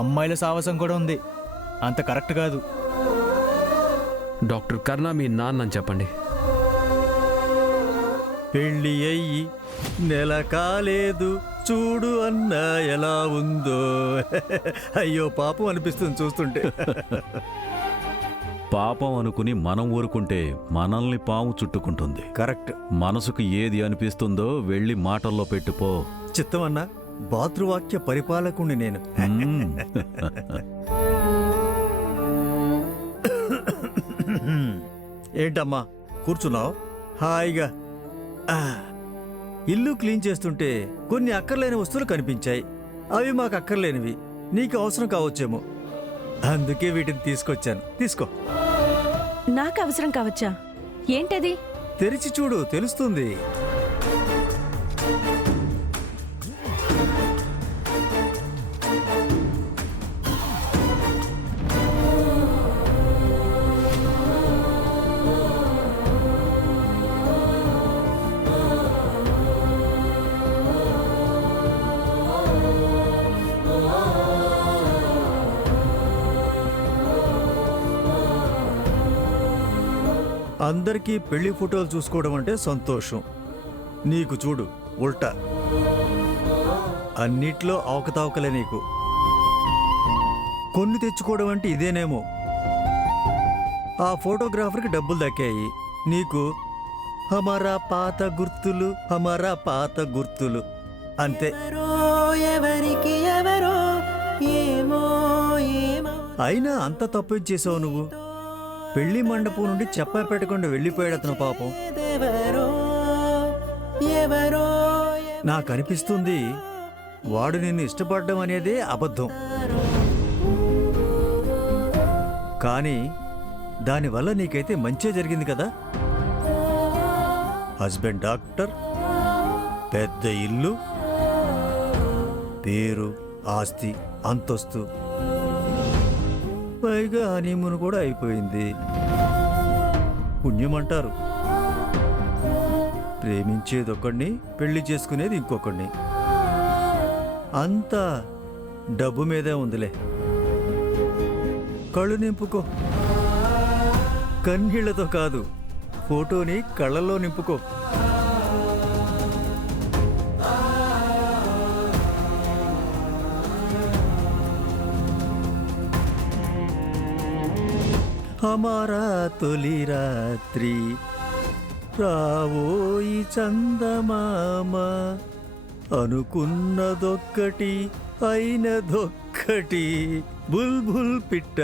అమ్మాయిల సావసం కూడా ఉంది. అంత కరెక్ట్ కాదు. డాక్టర్ కర్ణ మీ నాన్నని చెప్పండి. పెళ్ళి అయ్యి నెల కాలేదు, చూడు అన్నా ఎలా ఉందో. అయ్యో పాపం అనిపిస్తుంది చూస్తుంటే. పాపం అనుకుని మనం ఊరుకుంటే మనల్ని పాము చుట్టుకుంటుంది. కరెక్ట్. మనసుకు ఏది అనిపిస్తుందో వెళ్ళి మాటల్లో పెట్టుపో. చిత్తమన్నా, భాతృవాక్య పరిపాలకుణ్ణి నేను. ఏంటమ్మా కూర్చున్నావు హాయిగా? ఇల్లు క్లీన్ చేస్తుంటే కొన్ని అక్కర్లేని వస్తువులు కనిపించాయి. అవి మాకు అక్కర్లేనివి, నీకు అవసరం కావచ్చేమో, అందుకే వీటిని తీసుకొచ్చాను. తీసుకో. నాకు అవసరం కావచ్చా? ఏంటది? తెరిచి చూడు, తెలుస్తుంది. అందరికీ పెళ్లి ఫోటోలు చూసుకోవడం అంటే సంతోషం. నీకు చూడు ఉల్టా, అన్నిట్లో అవకతవకలే నీకు. కొన్ని తెచ్చుకోవడం అంటే ఇదేనేమో. ఆ ఫోటోగ్రాఫర్కి డబ్బులు దక్కాయి, నీకు హమారా పాత గుర్తులు, హమారా పాత గుర్తులు అంతే. అయినా అంత తప్పు చేసావు నువ్వు. పెళ్లి మండపం నుండి చెప్పా పెట్టకుండా వెళ్ళిపోయాడు అతను పాపం. నాకు అనిపిస్తుంది వాడు నిన్ను ఇష్టపడడం అనేదే అబద్ధం. కానీ దానివల్ల నీకైతే మంచే జరిగింది కదా. హస్బెండ్ డాక్టర్, పెద్ద ఇల్లు, పేరు, ఆస్తి, అంతస్తు, పైగా హనీమూన్ కూడా అయిపోయింది. పుణ్యమంటారు. ప్రేమించేదొకడిని, పెళ్లి చేసుకునేది ఇంకొకడిని. అంతా డబ్బు మీదే ఉందిలే. కళ్ళు నింపుకో, కన్నీళ్లతో కాదు, ఫోటోని కళ్ళల్లో నింపుకో. హమారా తొలి రాత్రి రావోయి చందమామ, అనుకున్నదొక్కటి అయినదొక్కటి, బుల్బుల్ పిట్ట.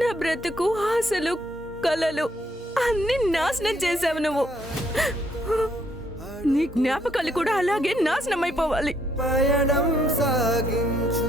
నా బ్రతుకు, ఆశలు, కలలు అన్ని నాశనం చేశావు నువ్వు. నీ జ్ఞాపకాలు కూడా అలాగే నాశనం అయిపోవాలి. పయనం సాగించు.